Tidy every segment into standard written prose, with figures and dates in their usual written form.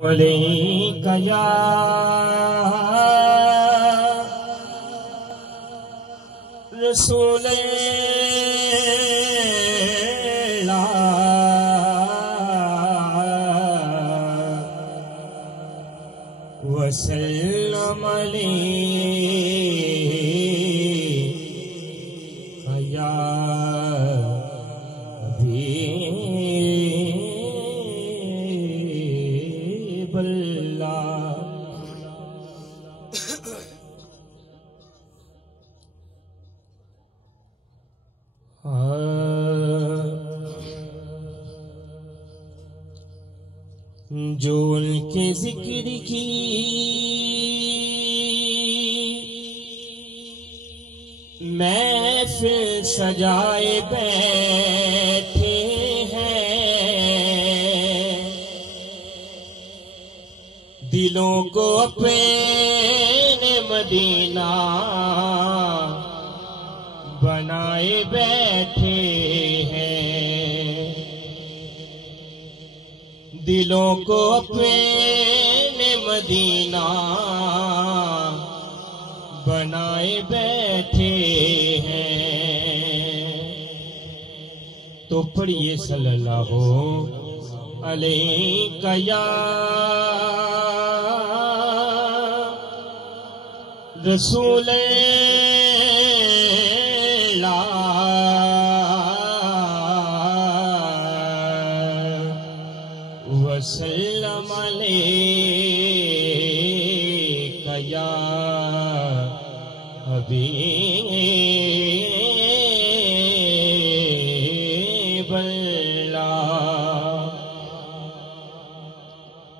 अलैका या रसूल अल्लाह वसल्लम अलैका या हबीबल्लाह। जो उनके जिक्र की महफिल सजाए बैठे हैं, दिलों को अपने मदीना बनाए बैठे हैं, दिलों को अपने मदीना बनाए बैठे हैं। तो पढ़िए सल्लल्लाहु अलैका या रसूल अल्लाह वसल्लम अलैका या हबीबल्लाह।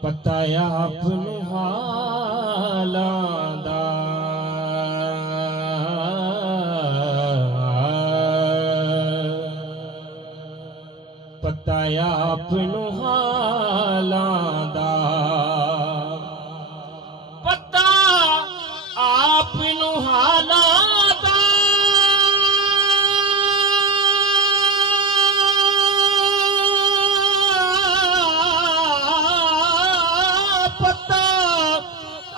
पता आपनू हालां दा, पता आपनू हालां दा, पता आपनू हालां दा, पता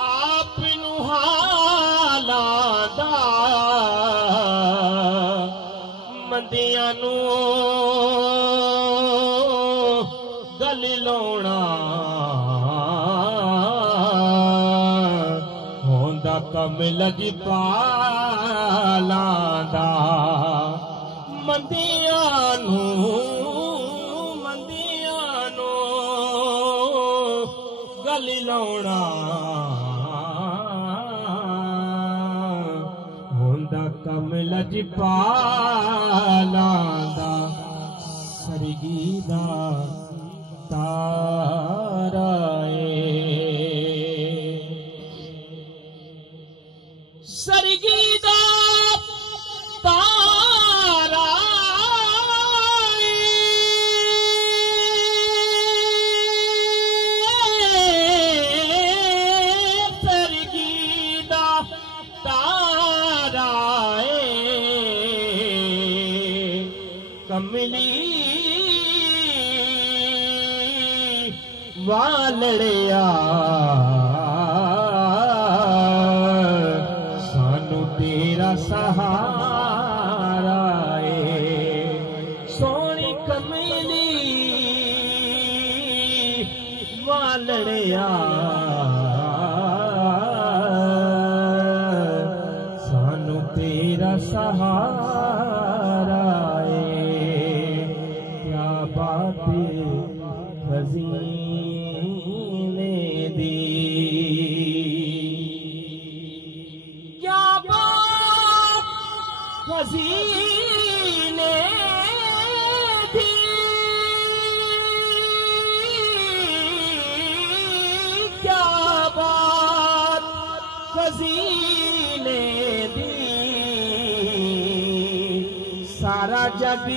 आपनू हालां दा, मंदियां नू गल लाउणा होंदा कम लजपालां दा, मंदियां नू गल लाउणा होंदा कम लजपालां दा। सरगी दा तारा सरगी दा तारा सरगी दा तारा कमली वालड़िया सानू तेरा सहारा है, सोनी कमली वालड़िया सानू तेरा सहारा है। क्या बात खज़ीने दी, क्या बात खज़ीने दी, क्या बात खज़ीने दी, सारा जग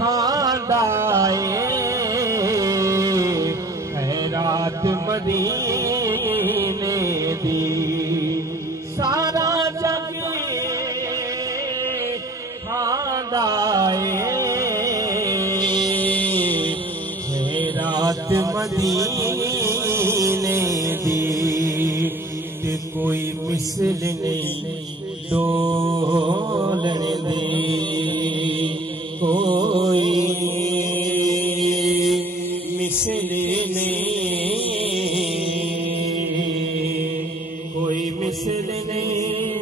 खांदाए खैरात मदीने दी, सारा जग खांदाए मदीने दी ते कोई मिसल नहीं डोलण दी कोई मिसल नहीं कोई मिसल नहीं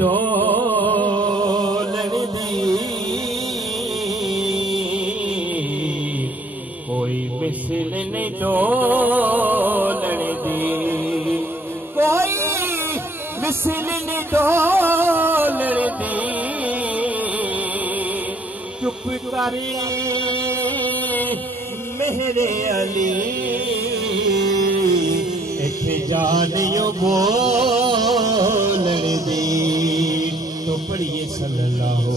डोलण दी कोई मिसल नहीं डोलण दी कोई मिसल नहीं डोलण दी चुप करे मेरे अली इत्थे जानियो बोलण दी तो पढ़िए सल्लल्लाहु